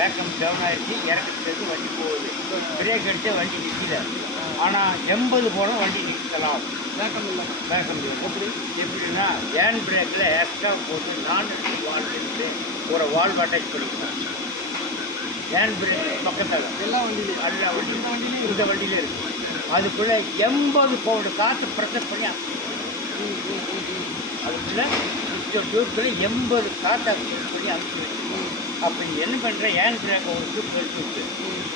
Vacuum down ஆகிடுச்சு, இறக்கத்துக்கு வண்டி போகுது. பிரேக் அடித்து வண்டி நிற்கல. ஆனால் 80 போனால் வண்டி நிற்கலாம். வேக்கம் இல்லை. வேக்கம் இல்லை. எப்படின்னா ஹேண்ட் பிரேக்கில் எக்ஸ்ட்ரா போட்டு 4 வால்வ் இருந்து ஒரு வால்வ் அட்டாச் பண்ணிக்கலாம். ஹேண்ட் பிரேக் பக்கத்தில் எல்லா வண்டியிலையும் எல்லா வண்டியிலும் இந்த வண்டியிலே இருக்குது. அதுக்குள்ளே 80 பவுண்டு காற்று ப்ரெஷர் பண்ணி அதுக்குள்ளே டியூப்பில் 80 காற்றை பண்ணி அனுப்பி அப்போ என்ன பண்ணுறேன், ஹேண்ட் பிரேக்கை ஒரு டியூப் கழிச்சு விட்டு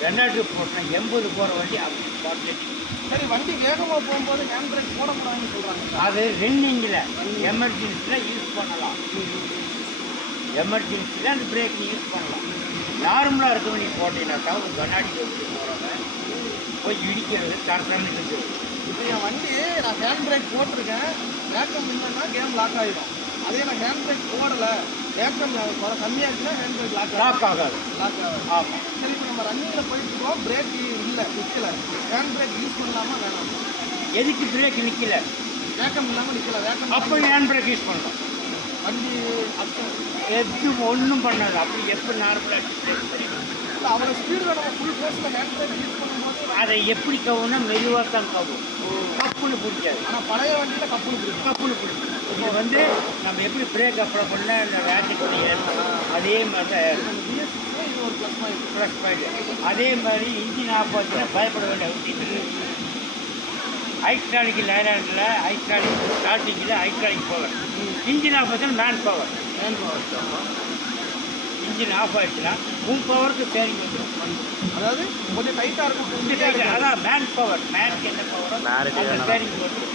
2 டியூப் போட்டேன். 80 போகிற வண்டி அப்படி பாட்டில். சரி, வண்டி வேகமாக போகும்போது ஹேண்ட் பிரேக் போடக்கூடாதுன்னு சொல்கிறாங்க. அது ரன்னிங்கில் எமர்ஜென்சியில் யூஸ் பண்ணலாம். எமர்ஜென்சியில் அந்த பிரேக் நீ யூஸ் பண்ணலாம். நார்மலாக இருக்கவங்க நீ போட்டீங்கன்னாக்கா ஒரு கண்ணாடி வச்சு போகிறவங்க போய் இடிக்கிறது தரத்தரன்னு இருக்குது. இப்போ என் வண்டி நான் ஹேண்ட் பிரேக் போட்டிருக்கேன், வேக்கம் இல்லைன்னா கேம் லாக் ஆகிடும். அதே நான் ஹேண்ட் பிரேக் போடலை, வேக்கம் கம்மியாக இருக்குன்னா ஹேண்ட் பிரேக் லாக் ஆகாது. லாக் ஆகாது. ஆமாம். சரி, இப்போ நம்ம ரன்னிங்கில் போயிட்டு இருக்கோம், பிரேக் இல்லை, நிற்கலை, ஹேண்ட் பிரேக் யூஸ் பண்ணலாமா வேணாம்? எதுக்கு பிரேக் நிற்கல? வேக்கம் இல்லாமல் நிற்கல. வேக்கம் அப்போ ஹேண்ட் பிரேக் யூஸ் பண்ணலாம். வண்டி அர்த்தம் எதுவும் ஒன்றும் பண்ணாது. அப்படி எப்படி நார்மலாக பிரேக் பண்ணி இல்லை, அவ்வளோ ஸ்பீடில் நம்ம ஃபுல் ஃபோர்ஸில் ஹேண்ட் பிரேக் யூஸ் பண்ணும்போது அதை எப்படி கவுன்னா மெதுவாக தான் கவும். கப்புன்னு பிடிக்காது. ஆனால் பழைய வண்டியில் கப்புன்னு பிடிக்கும். கப்புன்னு பிடிக்கும். இப்போ வந்து நம்ம எப்படி பிரேக் அப்ளை பண்ணால் இந்த ரேட்டுக்கு ஏறும், அதே மாதிரி தான் ஏறும். பிஎஸ்சியில் இது ஒரு ப்ளஸ் பாயிண்ட். Plus point. அதே மாதிரி இன்ஜின் ஆஃப் ஆச்சுன்னா பயப்பட வேண்டிய அவசியம் இல்லை. ஹைட்ராலிக் லைலாண்டில் ஹைட்ராலிக் ஸ்டார்டிங்கில் ஹைட்ராலிக் பவர், இன்ஜின் ஆஃப் ஆச்சுன்னா மேன் பவர். இன்ஜின் ஆஃப் ஆகிடுச்சுன்னா உன் பவருக்கு ஸ்டேரிங் வந்துடும். அதாவது கொஞ்சம் டைட்டாக இருக்கும். அதான் மேன் பவர். மேனுக்கு என்ன பவரோ அந்த ஸ்டேரிங் வந்துடும்.